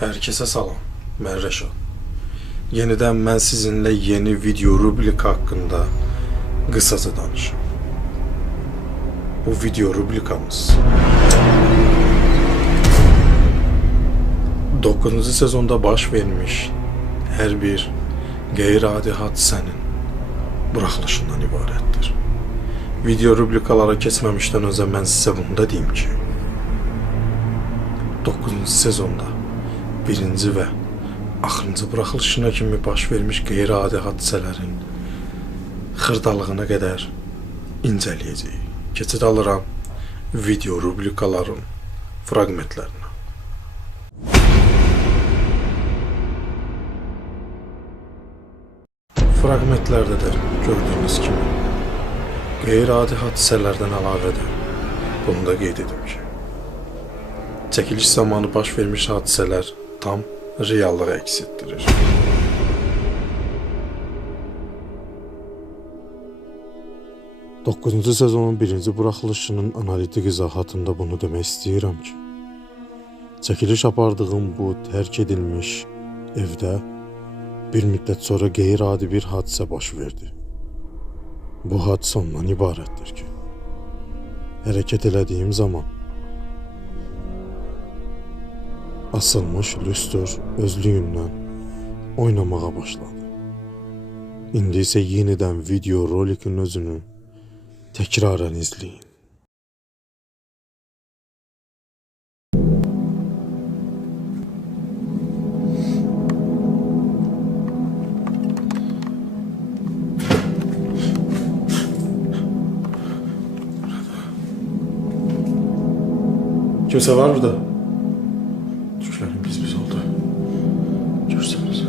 Herkese salam, ben Reşat. Yeniden ben sizinle yeni video rubrik hakkında kısaca danışım. Bu video rubrikamız 9. sezonda baş vermiş her bir qeyri-adi hadisenin buraxılışından ibarətdir. Video rubrikalara keçməmişdən öncə mən sizə bunu da deyim ki, 9. sezonda birinci və axırıncı buraxılışına kimi baş vermiş qeyri-adi hadisələrin xırdalığına qədər incələyəcəyik. Keçid alıram video rubrikaların fraqmentlərinə. Fraqmentlərdə də gördüyünüz kimi qeyri-adi hadisələrdən əlavə də bunu da qeyd edim ki, çəkiliş zamanı baş vermiş hadisələr tam reallığı əks etdirir. Doqquzuncu sezonun birinci buraxılışının analitik izahatında bunu demək istəyirəm ki, çəkiliş apardığım bu tərk edilmiş evdə bir müddət sonra qeyri-adi bir hadisə baş verdi. Bu hadisə ondan ibarətdir ki, hərəkət elədiyim zaman asılmış lüstr özlüyündən oynamağa başladı. İndi isə yenidən video rolikin özünü təkrarən izləyin. Kimse var burada? Tüklerim biz oldu. Görseniz.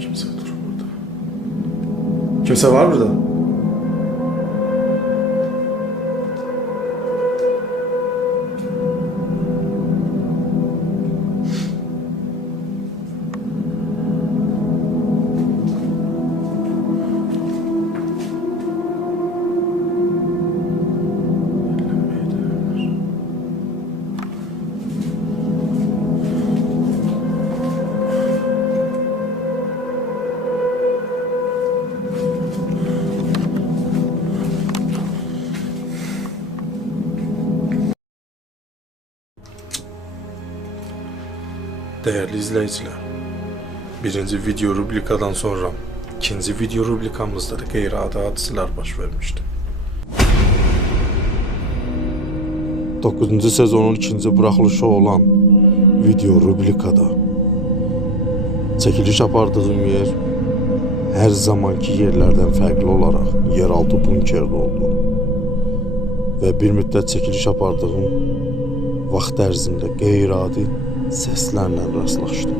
Kimse durur burada. Kimse var burada? Değerli izleyiciler, birinci video rubrikadan sonra ikinci video rubrikamızda da qeyri-adi hadisələr baş vermişti. 9. sezonun ikinci buraxılışı olan video rubrikada çəkiliş apardığım yer hər zamanki yerlərdən fərqli olaraq yeraltı bunkerdə oldu və bir müddət çəkiliş apardığım vaxt ərzində qeyri-adi səslərlə rastlaşdım.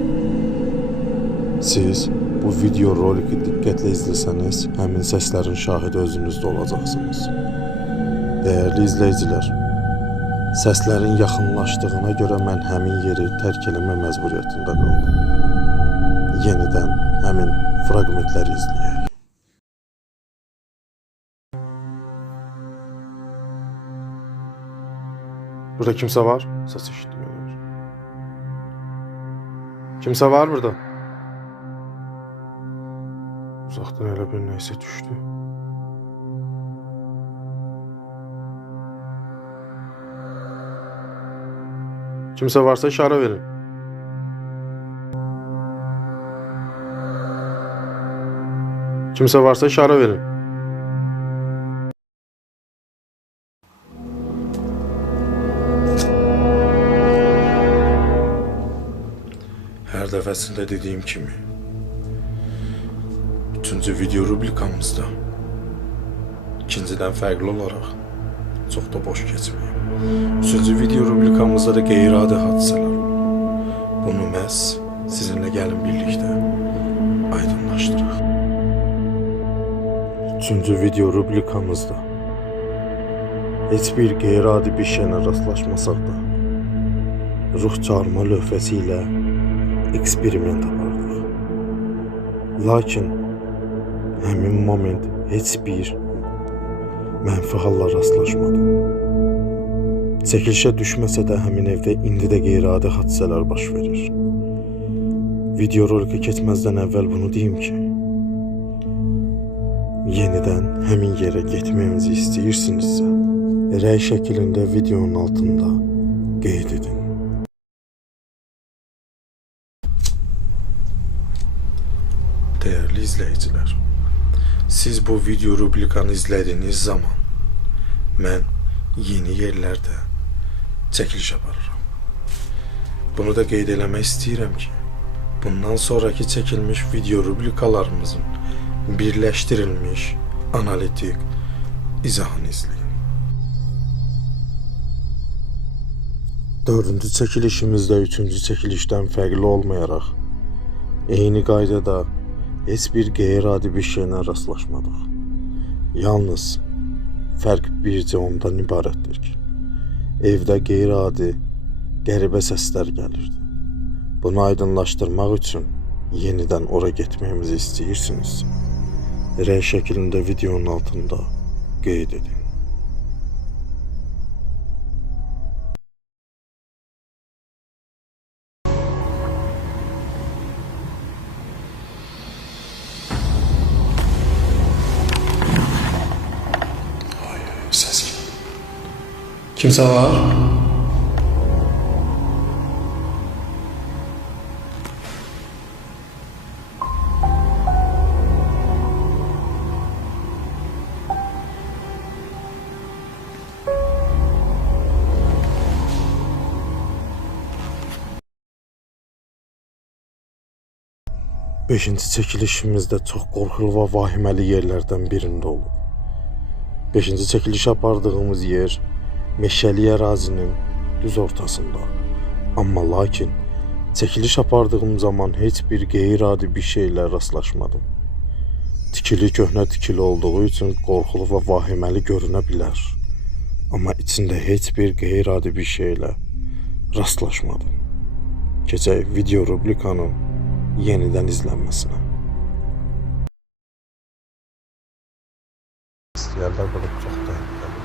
Siz bu video roliki diqqətlə izləsəniz, həmin səslərin şahidi özünüzdə olacaqsınız. Dəyərli izləyicilər, səslərin yaxınlaşdığına görə mən həmin yeri tərk eləmə məcburiyyətində qaldım. Yenidən həmin fraqmentləri izləyək. Burada kimsə var? Səs eşitdim. Kimse var burada? Uzaktan elə bir neyse düştü. Kimse varsa işare verin. Kimse varsa işare verin. Her dəfəsində dediyim kimi, üçüncü video rubrikamızda ikincidən fərqli olaraq çox da boş keçməyim. Üçüncü video rubrikamızda da qeyri-adi hadisələr oldu. Bunu məhz sizinlə gəlin birlikdə aydınlaşdıraq. Üçüncü video rubrikamızda heç bir qeyri-adi bir şeylə rastlaşmasaq da ruh çağırma lövhəsi ilə eksperiment apardıq. Lakin həmin moment heç bir mənfi hallar rastlaşmadım. Çəkilişə düşməsə də həmin evdə indi də qeyri-adi hadisələr baş verir. Videorolikə keçməzdən əvvəl bunu deyim ki, yenidən həmin yerə getməyimizi istəyirsinizsə, rəy şəklində videonun altında qeyd edin. Değerli izləyicilər, siz bu video rubrikanı izlədiyiniz zaman mən yeni yerlərdə çəkiliş aparıram. Bunu da qeyd eləmək istəyirəm ki, bundan sonraki çəkilmiş video rubrikalarımızın birləşdirilmiş analitik izahını izləyin. 4-cü çəkilişimizdə 3-cü çəkilişdən fərqli olmayaraq, eyni qaydada heç bir qeyri-adi bir şeylə rastlaşmadıq. Yalnız fərq bircə ondan ibarətdir ki, evdə qeyri-adi, qəribə səslər gəlirdi. Bunu aydınlaşdırmaq üçün yenidən ora getməyimizi istəyirsinizsə, rəy şəklində videonun altında qeyd edin. Ses geldi. Kimse var? Beşinci çəkilişimizdə çox qorxulu və vahiməli yerlərdən birində olub. 5-ci çəkiliş apardığımız yer meşəli ərazinin düz ortasında. Amma lakin çəkiliş apardığım zaman heç bir qeyri-adi bir şeylə rastlaşmadım. Tikili köhnə tikili olduğu üçün qorxulu və vahiməli görünə bilər. Amma içində heç bir qeyri-adi bir şeylə rastlaşmadım. Keçək video rubrikanın yenidən izlənməsinə. İstəyərlər burada çox təhlükəli.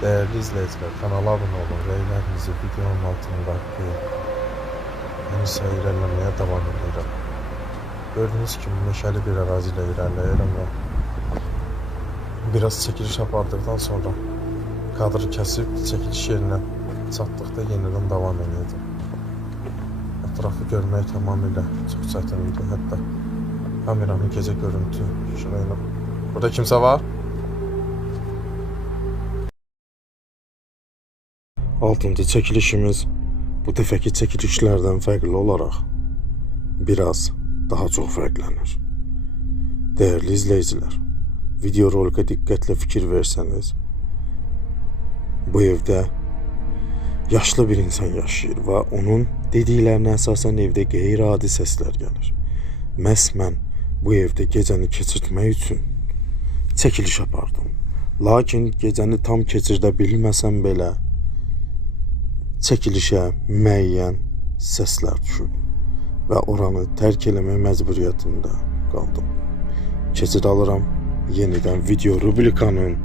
Değerli izləyicilər, kanala abunə olun, rəylərinizi videonun altında qoyun. Mən isə irəliləməyə davam edirəm. Gördüyünüz kimi meşəli bir ərazi ilə irəliləyirəm və biraz çəkiliş apardıqdan sonra kadrı kəsib çəkiliş yerinə çatdıqda yenidən davam edəcəm. Ətrafı görmək tamamilə çox çətin idi. Hətta kameranın gecə görüntü şurayla. Burada kimsə var? 6-cı çəkilişimiz bu dəfəki çəkilişlərdən fərqli olaraq biraz daha çox fərqlənir. Değerli izləyicilər, videorolikə diqqətlə fikir versəniz, bu evdə yaşlı bir insan yaşayır və onun dediklərinə əsasən evdə qeyri-adi səslər gəlir. Məhz mən bu evdə gecəni keçirtmək üçün çəkiliş apardım. Lakin gecəni tam keçirdə bilməsəm belə çəkilişə müəyyən səslər düşüb və oranı tərk eləmək məcburiyyətində qaldım. Keçid alıram yenidən video rubrikanın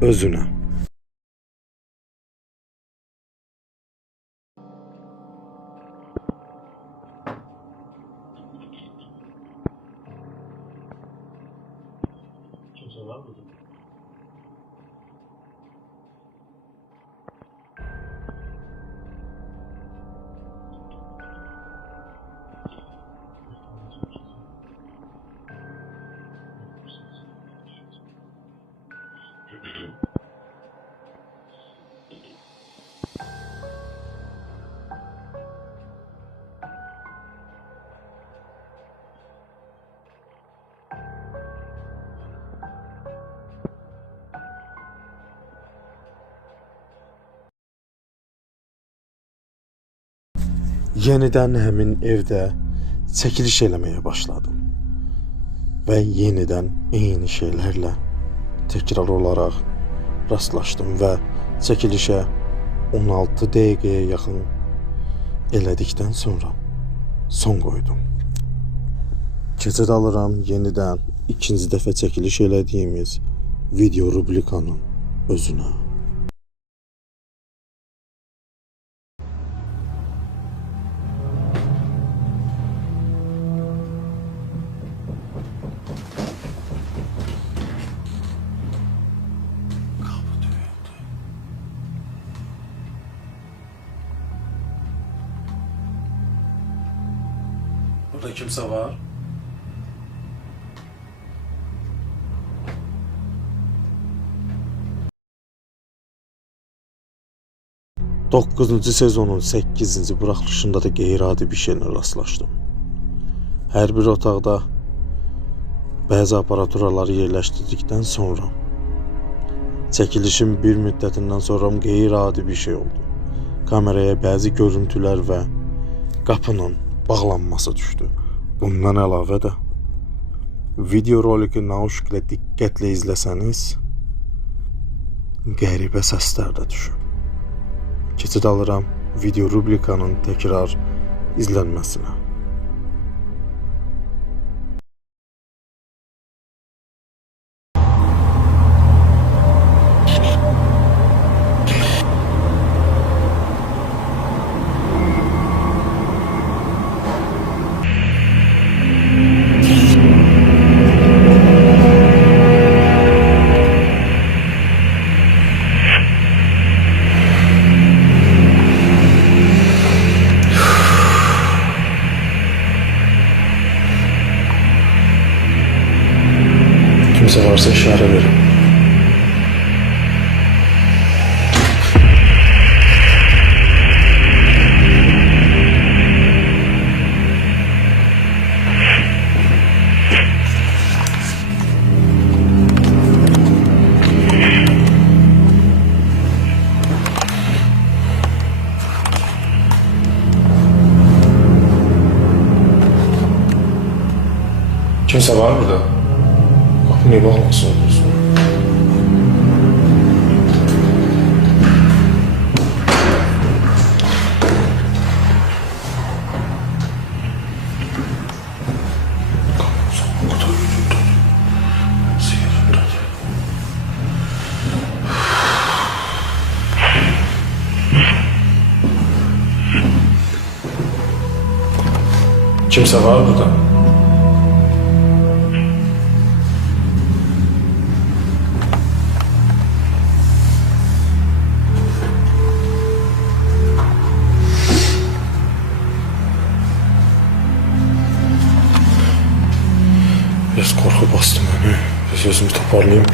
özünə. Kimsə var mı? Yenidən həmin evdə çəkiliş eləməyə başladım və yenidən eyni şeylərlə təkrar olaraq rastlaşdım və çəkilişə 16 dəqiqəyə yaxın elədikdən sonra son qoydum. Keçid alıram yenidən ikinci dəfə çəkiliş elədiyimiz video rubrikanın özünə. Burada kimse var? Dokuzuncu sezonun 8-ci buraxılışında da qeyri-adi bir şeylə rastlaşdım. Hər bir otaqda bəzi aparaturaları yerləşdirdikdən sonra çəkilişin bir müddətindən sonra qeyri-adi bir şey oldu. Kameraya bəzi görüntülər və qapının bağlanması düşdü. Bundan əlavə də video roliki naushniklə diqqətlə izləsəniz qəribə səslər də düşüb. Keçid alıram video rubrikanın təkrar izlənməsinə. Kimse varsa işaret verin. Kimse var burada? Kapıyı bağlamasın olursun. Kimse var burada? Biraz korku bastı beni. Biraz özümü toparlayayım.